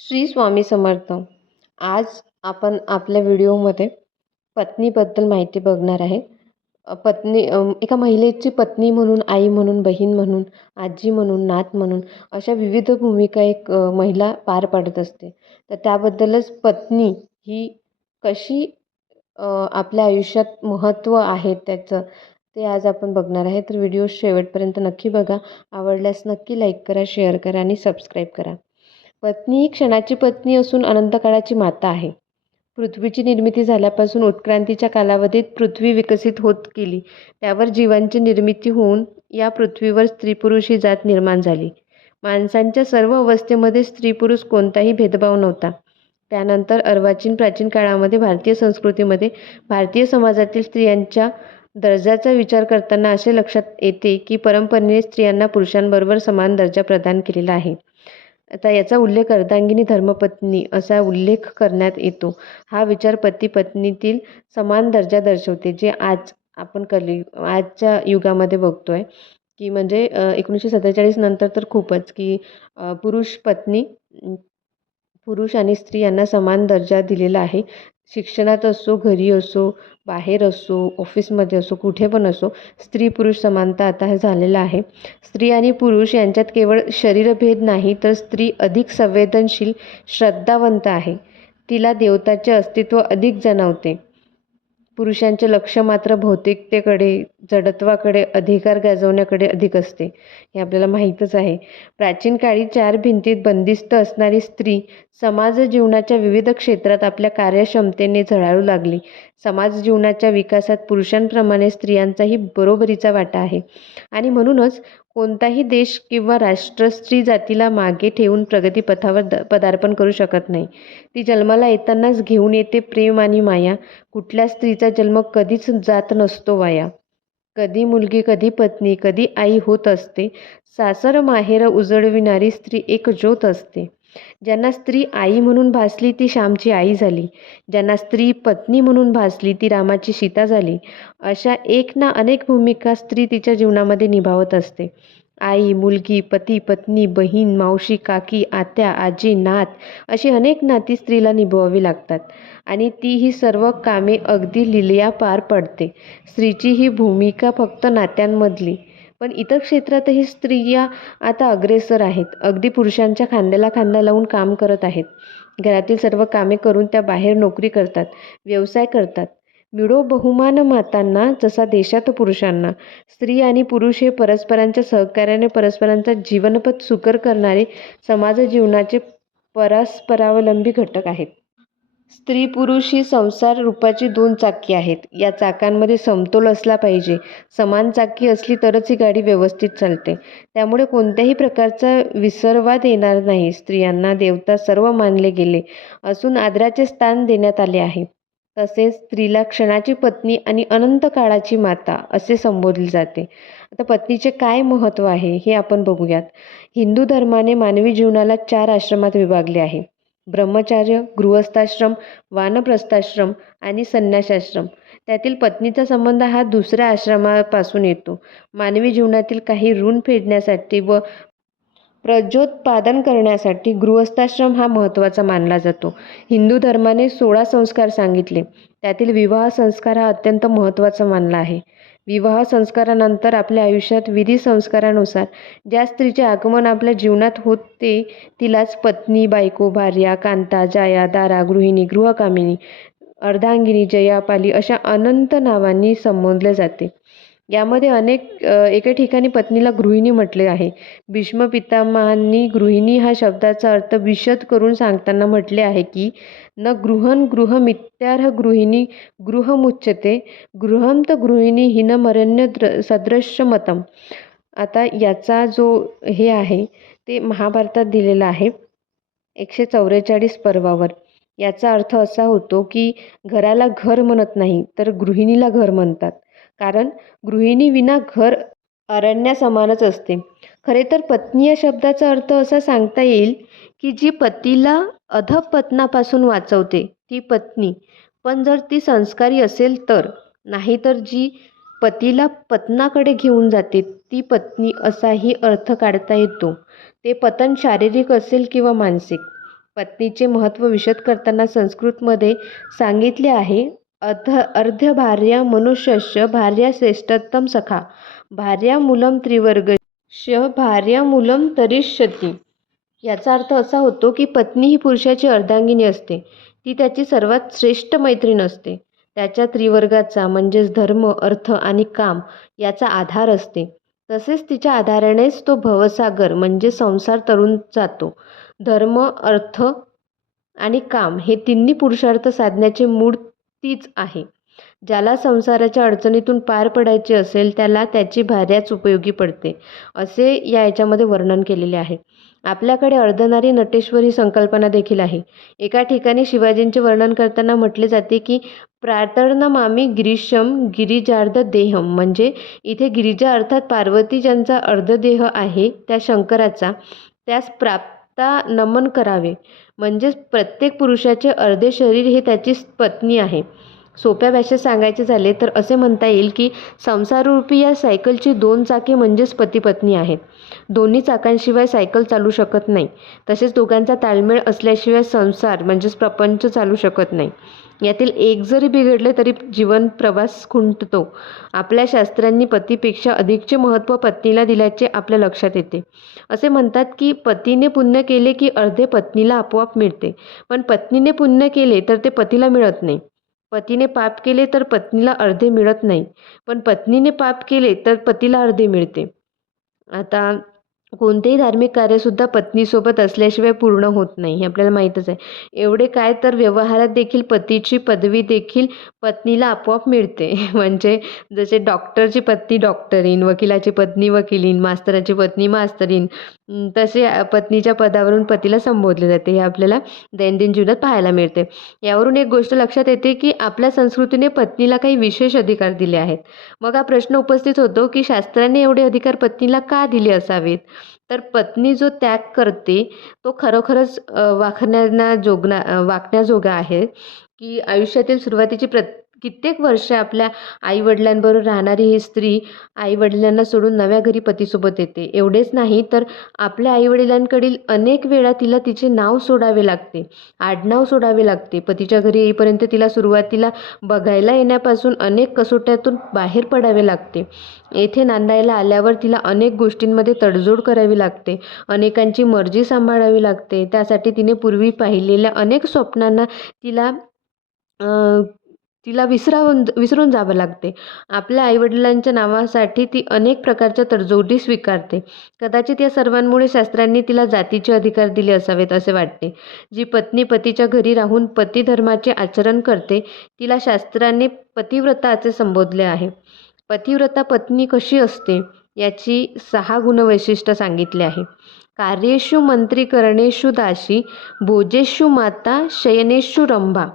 श्री स्वामी समर्थ. आज आपण आपल्या व्हिडिओमध्ये पत्नीबद्दल माहिती बघणार आहे. पत्नी एका महिलेची पत्नी म्हणून आई म्हणून बहीण म्हणून आजी म्हणून नात म्हणून अशा विविध भूमिका एक महिला पार पाडत असते. तर त्याबद्दलच पत्नी ही कशी आपल्या आयुष्यात महत्त्व आहे त्याचं ते आज आपण बघणार आहे. तर व्हिडिओ शेवटपर्यंत नक्की बघा. आवडल्यास नक्की लाईक करा शेअर करा आणि सबस्क्राईब करा. पत्नी ही क्षणाची पत्नी असून अनंतकाळाची माता आहे. पृथ्वीची निर्मिती झाल्यापासून उत्क्रांतीच्या कालावधीत पृथ्वी विकसित होत गेली. त्यावर जीवांची निर्मिती होऊन या पृथ्वीवर स्त्री पुरुष ही जात निर्माण झाली. माणसांच्या सर्व अवस्थेमध्ये स्त्री पुरुष कोणताही भेदभाव नव्हता. त्यानंतर अर्वाचीन प्राचीन काळामध्ये भारतीय संस्कृतीमध्ये भारतीय समाजातील स्त्रियांच्या दर्जाचा विचार करताना असे लक्षात येते की परंपरेने स्त्रियांना पुरुषांबरोबर समान दर्जा प्रदान केलेला आहे. आता याचा उल्लेख अर्धांगिनी धर्मपत्नी असा उल्लेख करण्यात येतो. हा विचार पती पत्नीतील समान दर्जा दर्शवते जे आज आपण कली आजच्या युगामध्ये बघतो आहे की म्हणजे एकोणीसशे सत्तेचाळीस नंतर तर खूपच की पुरुष पत्नी पुरुष आणि स्त्री यांना समान दर्जा दिलेला आहे. शिक्षणात असो घरी असो बाहेर असो ऑफिसमध्ये असो कुठे पण असो स्त्री पुरुष समानता आता हे झालेलं आहे. स्त्री आणि पुरुष यांच्यात केवळ शरीरभेद नाही तर स्त्री अधिक संवेदनशील श्रद्धावंत आहे. तिला देवताचे अस्तित्व अधिक जाणवते पुरुषांचे लक्ष मात्र भौतिकतेकडे जडत्वाकडे अधिकार गाजवण्याकडे अधिक असते. हे आपल्याला माहीतच आहे. प्राचीन काळी चार भिंतीत बंदिस्त असणारी स्त्री समाज जीवनाच्या विविध क्षेत्रात आपल्या कार्यक्षमतेने झळाळू लागली. समाज जीवनाच्या विकासात पुरुषांप्रमाणे स्त्रियांचाही बरोबरीचा वाटा आहे. आणि म्हणूनच कोणताही देश किंवा राष्ट्र स्त्री जातीला मागे ठेवून प्रगतीपथावर द पदार्पण करू शकत नाही. ती जन्माला येतानाच घेऊन येते प्रेम आणि माया. कुठल्या स्त्रीचा जन्म कधीच जात नसतो वाया. कधी मुलगी कधी पत्नी कधी आई होत असते. सासर माहेर उजळविणारी स्त्री एक ज्योत असते. ज्यांना स्त्री आई म्हणून भासली ती श्यामची आई झाली. ज्यांना स्त्री पत्नी म्हणून भासली ती रामाची सीता झाली. अशा एक ना अनेक भूमिका स्त्री तिच्या जीवनामध्ये निभावत असते. आई मुलगी पती पत्नी बहीण मावशी काकी आत्या आजी नात अशी अनेक नाती स्त्रीला निभवावी लागतात. आणि ती ही सर्व कामे अगदी लिलया पार पडते. स्त्रीची ही भूमिका फक्त नात्यांमधली. पण इतर क्षेत्रातही स्त्रिया आता अग्रेसर आहेत. अगदी पुरुषांच्या खांद्याला खांदा लावून काम करत आहेत. घरातील सर्व कामे करून त्या बाहेर नोकरी करतात. व्यवसाय करतात. मिळो बहुमान मातांना जसा देशात पुरुषांना. स्त्री आणि पुरुष हे परस्परांच्या सहकार्याने परस्परांचा जीवनपथ सुकर करणारे समाज जीवनाचे परस्परावलंबी घटक आहेत. स्त्री पुरुष ही संसार रूपाची दोन चाकी आहेत. या चाकांमध्ये समतोल असला पाहिजे. समान चाकी असली तरच ही गाडी व्यवस्थित चालते. त्यामुळे कोणत्याही प्रकारचा विसर्वाद येणार नाही. स्त्रियांना देवता सर्व मानले गेले असून आदराचे स्थान देण्यात आले आहे. तसेच स्त्रीला क्षणाची पत्नी आणि अनंत काळाची माता असे संबोधले जाते. आता पत्नीचे काय महत्त्व आहे हे आपण बघूयात. हिंदू धर्माने मानवी जीवनाला चार आश्रमात विभागले आहे. ब्रह्मचार्य गृहस्थाश्रम वानप्रस्थाश्रम आणि संन्यासाश्रम. त्यातील पत्नीचा संबंध हा दुसऱ्या आश्रमापासून येतो. मानवी जीवनातील काही ऋण फेडण्यासाठी व प्रजोत्पादन करण्यासाठी गृहस्थाश्रम हा महत्त्वाचा मानला जातो. हिंदू धर्माने सोळा संस्कार सांगितले. त्यातील विवाह संस्कार हा अत्यंत महत्त्वाचा मानला आहे. विवाह संस्कारानंतर आपल्या आयुष्यात विधी संस्कारानुसार ज्या स्त्रीचे आगमन आपल्या जीवनात होते तिलाच पत्नी बायको भार्या कांता जाया दारा गृहिणी गृहकामिनी अर्धांगिनी जयापाली अशा अनंत नावांनी संबोधले जाते. यामध्ये अनेक एके ठिकाणी पत्नीला गृहिणी म्हटले आहे. भीष्म पितामहांनी गृहिणी हा शब्दाचा अर्थ विशद करून सांगताना म्हटले आहे की न गृहन गृहमित्यार्ह गृहिणी गृहमुच्यते गृहंत गृहिणी हिन मरण्य द्र सदृश्य मतम. आता याचा जो हे आहे ते महाभारतात दिलेला आहे एकशे चौवेचाळीस पर्वावर. याचा अर्थ असा होतो की घराला घर म्हणत नाही तर गृहिणीला घर म्हणतात. कारण गृहिणी विना घर अरण्यासमानच असते. खरे तर पत्नी या शब्दाचा अर्थ असा सांगता येईल की जी पतीला अधपतनापासून वाचवते ती पत्नी. पण जर ती संस्कारी असेल तर नाहीतर जी पतीला पतनाकडे घेऊन जाते ती पत्नी असाही अर्थ काढता येतो. ते पतन शारीरिक असेल किंवा मानसिक. पत्नीचे महत्त्व विशद करताना संस्कृतमध्ये सांगितले आहे अध अर्धभार्या मनुष्यस्य भार्या श्रेष्ठतम सखा. भार्या मूलं त्रिवर्गस्य भार्या मूलं तरिष्यति याचा अर्थ असा होतो की पत्नी ही पुरुषाची अर्धांगिनी असते. ती त्याची सर्वात श्रेष्ठ मैत्रीण असते. त्याच्या त्रिवर्गाचा म्हणजेच धर्म अर्थ आणि काम याचा आधार असते. तसेच तिच्या आधारानेच तो भवसागर म्हणजे संसार तरून जातो. धर्म अर्थ आणि काम हे तिन्ही पुरुषार्थ साधण्याचे मूळ तीच आहे. ज्याला संसाराच्या अडचणीतून पार पडायचे असेल त्याला त्याची भाऱ्याच उपयोगी पडते असे या याच्यामध्ये वर्णन केलेले आहे. आपल्याकडे अर्धनारी नटेश्वर ही संकल्पना देखील आहे. एका ठिकाणी शिवाजींचे वर्णन करताना म्हटले जाते की प्रातर्नमामी गिरीशम गिरिजार्ध देहम म्हणजे इथे गिरिजा अर्थात पार्वती ज्यांचा अर्धदेह आहे त्या शंकराचा त्यास प्राप्त नमन करावे. म्हणजेच प्रत्येक पुरुषाचे अर्धे शरीर हे त्याची पत्नी आहे. सोप्या भाषेत सांगायचे झाले तर असे म्हणता येईल की संसाररूपी या सायकलची दोन चाके म्हणजेच पती पत्नी आहेत. दोन्ही चाकांशिवाय सायकल चालू शकत नाही. तसेच दोघांचा ताळमेळ असल्याशिवाय संसार म्हणजेच प्रपंच चालू शकत नाही. यातील एक जरी बिघडले तरी जीवन प्रवास खुंटतो. आपल्या शास्त्रांनी पतीपेक्षा अधिकचे महत्त्व पत्नीला दिल्याचे आपल्या लक्षात येते. असे म्हणतात की पतीने पुण्य केले की अर्धे पत्नीला आपोआप मिळते. पण पत्नीने पुण्य केले तर ते पतीला मिळत नाही. पतीने पाप केले तर पत्नीला अर्धे मिळत नाही. पण पत्नीने पाप केले तर पतीला अर्धे मिळते. आता कोणतेही धार्मिक कार्यसुद्धा पत्नीसोबत असल्याशिवाय पूर्ण होत नाही हे आपल्याला माहीतच आहे. एवढे काय तर व्यवहारात देखील पतीची पदवी देखील पत्नीला आपोआप मिळते. म्हणजे जसे डॉक्टरची पत्नी डॉक्टरीन वकिलाची पत्नी वकिलीन मास्तराची पत्नी मास्तरीन तसे पत्नीच्या पदावरून पतीला संबोधले जाते. हे आपल्याला दैनंदिन जीवनात पाहायला मिळते. यावरून एक गोष्ट लक्षात येते की आपल्या संस्कृतीने पत्नीला काही विशेष अधिकार दिले आहेत. मग हा प्रश्न उपस्थित होतो की शास्त्राने एवढे अधिकार पत्नीला का दिले असावेत? तर पत्नी जो त्याग करते तो खरोखरच वाखण्याना जोगना वाकण्याजोगा आहे की आयुष्यातील सुरुवातीची प्र कित्येक वर्ष आपल्या आईवडिलांबरोबर राहणारी ही स्त्री आईवडिलांना सोडून नव्या घरी पतीसोबत येते. एवढेच नाही तर आपल्या आईवडिलांकडील अनेक वेळा तिला तिचे नाव सोडावे लागते आडनाव सोडावे लागते. पतीच्या घरी येईपर्यंत तिला सुरुवातीला बघायला येण्यापासून अनेक कसोट्यातून बाहेर पडावे लागते. येथे नांदायला आल्यावर तिला अनेक गोष्टींमध्ये तडजोड करावी लागते अनेकांची मर्जी सांभाळावी लागते. त्यासाठी तिने पूर्वी पाहिलेल्या अनेक स्वप्नांना तिला तिला विसरावून विसरून जावं लागते. आपल्या आईवडिलांच्या नावासाठी ती अनेक प्रकारच्या तडजोडी स्वीकारते. कदाचित या सर्वांमुळे शास्त्रांनी तिला जातीचे अधिकार दिले असावेत असे वाटते. जी पत्नी पतीच्या घरी राहून पतिधर्माचे आचरण करते तिला शास्त्रांनी पतिव्रता असे संबोधले आहे. पतिव्रता पत्नी कशी असते याची सहा गुणवैशिष्ट्य सांगितले आहे. कार्येषु मंत्री करणेषु दाशी भोजेषु माता शयनेषु रंभा.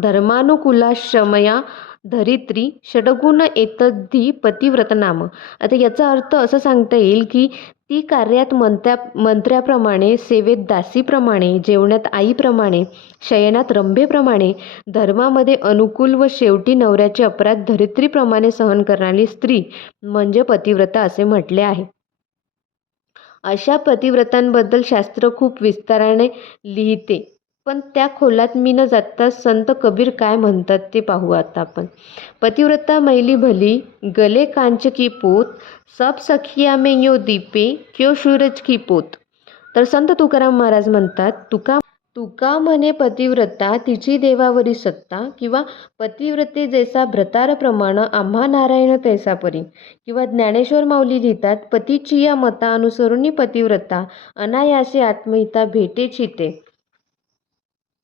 धर्मानुकूलाश्रमया धरित्री षडगुण एतद्धी पतिव्रत नाम आता याचा अर्थ असं सांगता येईल की ती कार्यात मंत्र्या मंत्र्याप्रमाणे सेवेत दासीप्रमाणे जेवणात आईप्रमाणे शयनात रंभेप्रमाणे धर्मामध्ये अनुकूल व शेवटी नवऱ्याचे अपराध धरित्रीप्रमाणे सहन करणारी स्त्री म्हणजे पतिव्रता असे म्हटले आहे. अशा पतिव्रतांबद्दल शास्त्र खूप विस्ताराने लिहिते. पण त्या खोलात मी न जाता संत कबीर काय म्हणतात ते पाहू आता आपण. पतिव्रता मैली भली गले कांच की पोत सब सखिया में यो दीपे क्यो सूरज की पोत? तर संत तुकाराम महाराज म्हणतात तुका तुका म्हणे पतिव्रता तिची देवावरी सत्ता किंवा पतिव्रते जैसा भ्रतार प्रमाण आम्हा नारायण तैसा परी. किंवा ज्ञानेश्वर माऊली लिहितात पतीची या मता अनुसरुनी पतिव्रता अनायासे आत्महिता भेटेची ते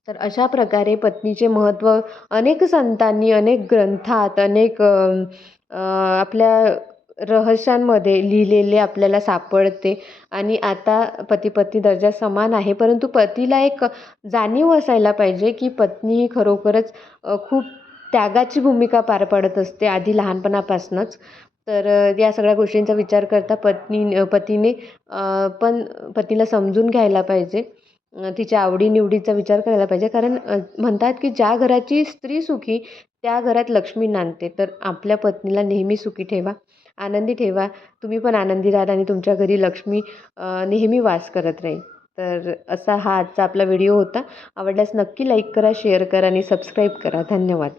तर अशा प्रकारे पत्नीचे महत्त्व अनेक संतांनी अनेक ग्रंथात अनेक आपल्या रहस्यांमध्ये लिहिलेले आपल्याला सापडते. आणि आता पती पत्नी दर्जा समान आहे. परंतु पतीला एक जाणीव असायला पाहिजे की पत्नी ही खरोखरच खूप त्यागाची भूमिका पार पाडत असते आधी लहानपणापासूनच. तर या सगळ्या गोष्टींचा विचार करता पत्नी पतीने पण पतीला समजून घ्यायला पाहिजे. तिच्या आवडीनिवडीचा विचार करायला पाहिजे. कारण म्हणतात की ज्या घराची स्त्री सुखी त्या घरात लक्ष्मी नांदते. तर आपल्या पत्नीला नेहमी सुखी ठेवा आनंदी ठेवा. तुम्ही पण आनंदी राहाल आणि तुमच्या घरी लक्ष्मी नेहमी वास करत राहील. तर असा हा आजचा आपला व्हिडिओ होता. आवडल्यास नक्की लाईक करा शेअर करा आणि सबस्क्राईब करा. धन्यवाद.